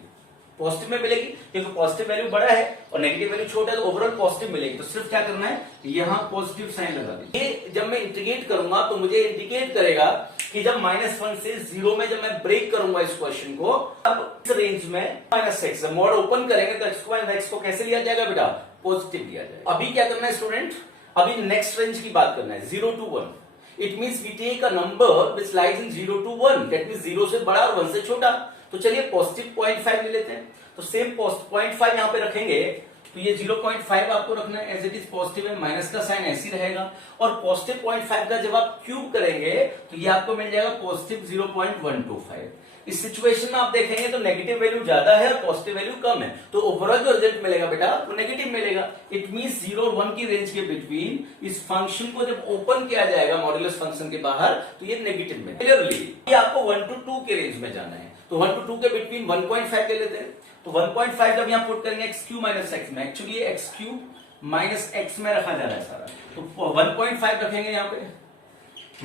पॉजिटिव में मिलेगी क्योंकि पॉजिटिव वैल्यू बड़ा है और नेगेटिव वैल्यू छोटा है, तो ओवरऑल पॉजिटिव मिलेगी। तो सिर्फ क्या करना है, यहाँ पॉजिटिव साइन लगा दीजिए। ये जब मैं इंटीग्रेट करूंगा तो मुझे इंडिकेट करेगा कि जब -1 से 0 में जब मैं ब्रेक करूंगा इस क्वेश्चन को, अब इस रेंज में -x मोड ओपन करेंगे तो x को कैसे लिया जाएगा बेटा, पॉजिटिव लिया जाएगा। अभी क्या करना है स्टूडेंट, अभी नेक्स्ट रेंज की बात करना है, 0 to 1। It means we take a number which lies in 0 to 1, that means 0 से बड़ा और 1 से छोटा। तो चलिए पॉजिटिव 0.5 ले लेते हैं। तो सेम 0.5 यहां पे रखेंगे, तो ये 0.5 आपको रखना है एज इट इज, पॉजिटिव है, माइनस का साइन ऐसे ही रहेगा। और पॉजिटिव 0.5 का जब आप क्यूब करेंगे तो ये आपको मिल जाएगा पॉजिटिव 0.125। इस सिचुएशन में आप देखेंगे तो नेगेटिव वैल्यू ज्यादा है और पॉजिटिव वैल्यू कम है, तो ओवरऑल जो रिजल्ट मिलेगा बेटा वो नेगेटिव मिलेगा। इट मींस 0 और 1 की रेंज के बिटवीन इस फंक्शन को जब ओपन किया जाएगा मॉड्यूलस फंक्शन के बाहर, तो ये नेगेटिव में क्लियरली ये आपको 1 to 2 के रेंज में जाना है। तो 1 to 2 के बिटवीन 1.5 ले लेते हैं। तो 1.5 जब यहां पुट करेंगे x क्यूब माइनस x में, एक्चुअली ये x क्यूब माइनस x में रखा जा रहा है सारा, तो 1.5 रखेंगे यहाँ पे,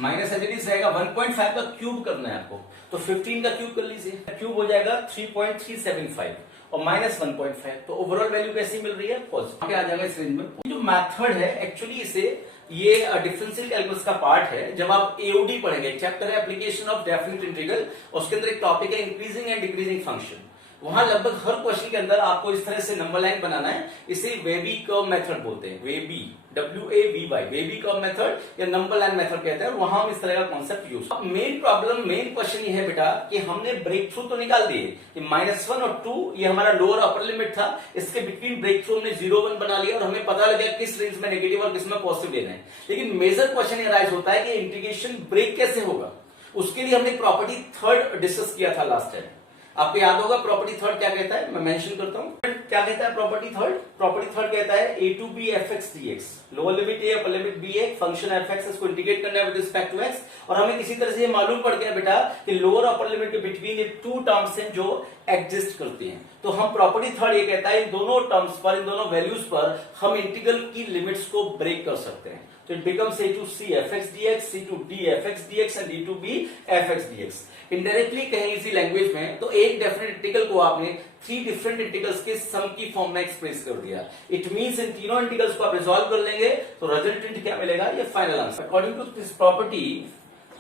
माइनस एज इट इज रहेगा। 1.5 का क्यूब करना है आपको, तो 15 का क्यूब कर लीजिए, क्यूब हो जाएगा 3.375 और माइनस 1.5, तो ओवरऑल वैल्यू कैसी मिल रही है, पॉजिटिव आ जाएगा इस रेंज में। जो मेथड है एक्चुअली इसे ये डिफरेंशियल कैलकुलस का पार्ट है। जब आप एओडी पढ़ेंगे, चैप्टर है एप्लीकेशन ऑफ डेफिनेट इंटीग्रल, उसके अंदर एक टॉपिक है इंक्रीजिंग एंड डिक्रीजिंग फंक्शन। वहां लगभग हर क्वेश्चन के अंदर आपको इस तरह से नंबर लाइन बनाना है। इसे वेबी कर्व मेथड बोलते हैं, Baby WAVY, Baby curve method या नंबर लाइन मेथड कहते हैं। वहां हम इस तरह का कॉन्सेप्ट यूज। अब मेन क्वेश्चन ये है बेटा कि हमने ब्रेक थ्रू तो निकाल दिए कि -1 और 2 ये हमारा लोअर अपर लिमिट था, इसके बिटवीन ब्रेक थ्रू हमने 0 1 बना लिया और हमें पता लगा किस रेंज में नेगेटिव और किस में पॉजिटिव लेना है। लेकिन मेजर क्वेश्चन ये राइज होता है कि इंटीग्रेशन ब्रेक कैसे होगा। उसके लिए हमने प्रॉपर्टी थर्ड डिस्कस किया था लास्ट टाइम, आपको याद होगा। प्रॉपर्टी थर्ड क्या कहता है, मैं मेंशन करता हूं क्या कहता है प्रॉपर्टी थर्ड। प्रॉपर्टी थर्ड कहता है a to b fx dx, lower limit a upper limit b है, फंक्शन fx इसको इंटीग्रेट करना है विद रिस्पेक्ट टू x। और हमें किसी तरह से ये मालूम पड़ गया बेटा कि लोअर अपर लिमिट के बिटवीन ये 2 टर्म्स हैं जो एग्जिस्ट करती हैं। तो हम प्रॉपर्टी थर्ड ये कहता है इन दोनों टर्म्स पर, इन दोनों वैल्यूज पर हम इंटीग्रल की लिमिट्स को ब्रेक कर सकते हैं। तो it becomes a to c fx dx, c to d fx dx and d to b fx dx। Indirectly कहें इसी लैंग्वेज में तो एक डेफिनेट इंटीग्रल को आपने 3 डिफरेंट इंटीग्रल्स के सम की फॉर्म में एक्सप्रेस कर दिया। इट मींस इन तीनों इंटीग्रल्स को आप रिजॉल्व कर लेंगे तो रिजल्टेंट क्या मिलेगा, ये final answer. According to this property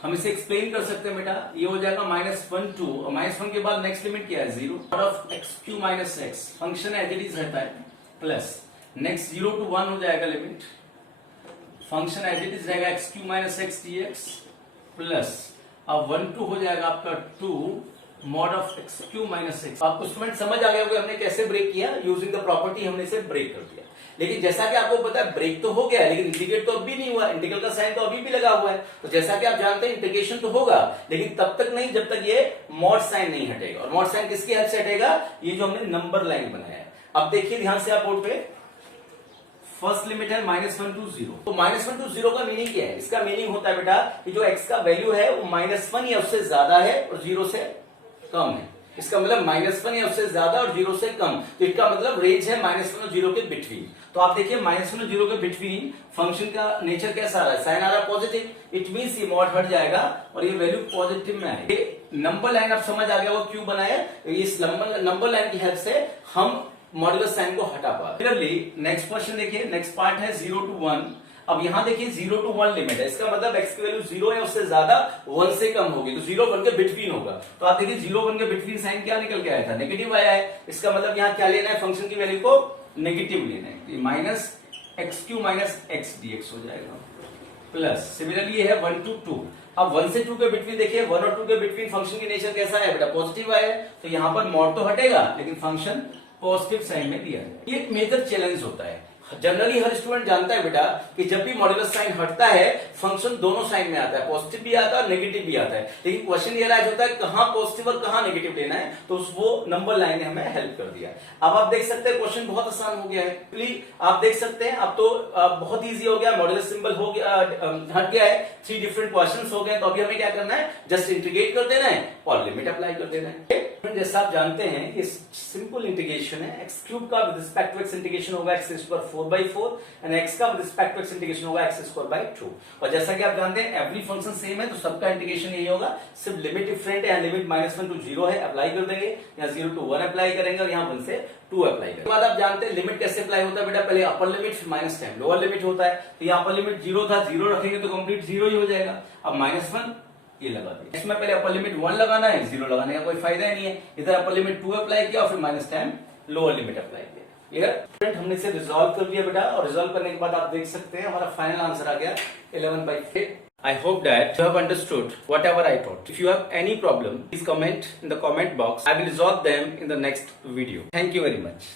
हम इसे एक्सप्लेन कर सकते हैं बेटा, ये हो जाएगा -1 2 और -1 के बाद नेक्स्ट लिमिट क्या है 0 of x cube minus x, function as it is रहता है, प्लस नेक्स्ट 0 to 1 हो जाएगा limit, function as it is रहेगा x cube minus x dx, plus अब 1 2 हो जाएगा आपका 2 mod of x cube minus x। आपको स्टूडेंट समझ आ गया होगा हमने कैसे ब्रेक किया, यूजिंग द प्रॉपर्टी हमने इसे ब्रेक कर दिया। लेकिन जैसा कि आपको पता है ब्रेक तो हो गया है, लेकिन इंटीग्रेट तो अभी नहीं हुआ, इंटीग्रल का साइन तो अभी भी लगा हुआ है। तो जैसा कि आप जानते हैं इंटीग्रेशन तो होगा, लेकिन तब तक नहीं जब तक ये मॉड साइन नहीं हटेगा। और मॉड साइन किसकी हेल्प से हटेगा, ये जो हमने नंबर लाइन बनाया है। अब देखिए ध्यान से आप बोर्ड पे, फर्स्ट लिमिट है -1 to 0। तो -1 to 0 का मीनिंग क्या है, इसका मीनिंग होता है बेटा कि जो x का वैल्यू है वो -1 या उससे ज्यादा है और 0 से कम है। इसका मतलब -1 या उससे ज्यादा और 0 से कम, तो इसका मतलब रेंज है -1 और 0 के बिटवीन। तो आप देखिए -1 और 0 के बिटवीन फंक्शन का नेचर कैसा आ रहा है, साइन आ रहा है पॉजिटिव। इट मींस ये मॉड हट जाएगा और ये वैल्यू पॉजिटिव में आएगी। नंबर लाइन आप समझ आ गया वो क्यों बनाया, इस नंबर लाइन की हेल्प से हम मॉड्यूलस साइन को हटा पा। क्लियरली नेक्स्ट क्वेश्चन देखिए, नेक्स्ट पार्ट है 0 to 1। अब यहां देखिए 0 to 1 लिमिट है, इसका मतलब x की वैल्यू 0 है उससे ज्यादा 1 से कम होगी, तो 0 1 के बिटवीन होगा। तो आप देखिए 0 1 के बिटवीन साइन क्या निकल के आया था, नेगेटिव आया है। इसका मतलब यहाँ क्या लेना है, फंक्शन की वैल्यू को नेगेटिव लेना है, minus x Q minus x dx हो जाएगा, प्लस सिमिलरली है 1 to 2। अब 1 से 2 के बिटवीन देखिए, 1 और 2 के बिटवीन फंक्शन की नेचर कैसा है बेटा, पॉजिटिव आया है। तो यहाँ पर मॉड तो हटेगा लेकिन फंक्शन पॉजिटिव साइन में दिया है। ये एक मेजर चैलेंज होता है। जनरली हर स्टूडेंट जानता है बेटा कि जब भी मॉड्यूलस साइन हटता है फंक्शन दोनों साइन में आता है, पॉजिटिव भी आता है और नेगेटिव भी आता है। लेकिन क्वेश्चन ये राइज होता है कहां पॉजिटिव और कहां नेगेटिव लेना है, तो वो नंबर लाइन ने हमें हेल्प कर दिया। अब आप देख सकते हैं क्वेश्चन बहुत आसान हो गया है। प्लीज आप देख सकते हैं अब तो बहुत ईजी हो गया, मॉड्यूलस सिंबल हो गया, हट गया है, 3 डिफरेंट क्वेश्चन हो गए। तो अभी हमें क्या करना है, जस्ट इंटीग्रेट कर देना है और लिमिट अप्लाई कर देना है। जैसा आप जानते हैं कि सिंपल इंटीग्रेशन है, x क्यूब का with respect to x integration होगा x⁴ 4/4 एंड x का रिस्पेक्ट टू x इंटीग्रेशन होगा x²/2। और जैसा कि आप जानते हैं एवरी फंक्शन सेम है तो सबका इंटीग्रेशन यही होगा, सिर्फ लिमिट डिफरेंट है। लिमिट -1 to 0 है, अप्लाई कर देंगे, यहाँ 0 to 1 अप्लाई करेंगे और यहाँ 1 से 2 अप्लाई करेंगे। बाद आप जानते हैं लिमिट कैसे अप्लाई होता है बेटा, पहले अपर लिमिट फिर -10 लोअर लिमिट होता है। तो यहाँ अपर लिमिट 0 था, 0 रखेंगे तो कंप्लीट 0 ही हो जाएगा। अब -1 ये लगा दिया, इसमें पहले अपर लिमिट 1 लगाना है, 0 लगाने का कोई फायदा ही नहीं है। इधर अपर लिमिट 2 अप्लाई किया और फिर -10 लोअर लिमिट अप्लाई किया। क्लियर? हमने इसे रिजॉल्व कर दिया बेटा, और रिजॉल्व करने के बाद आप देख सकते हैं हमारा फाइनल आंसर आ गया 11/8। I hope that you have understood whatever I taught. If you have any problem, please comment in the comment box. I will resolve them in the next video. Thank you very much.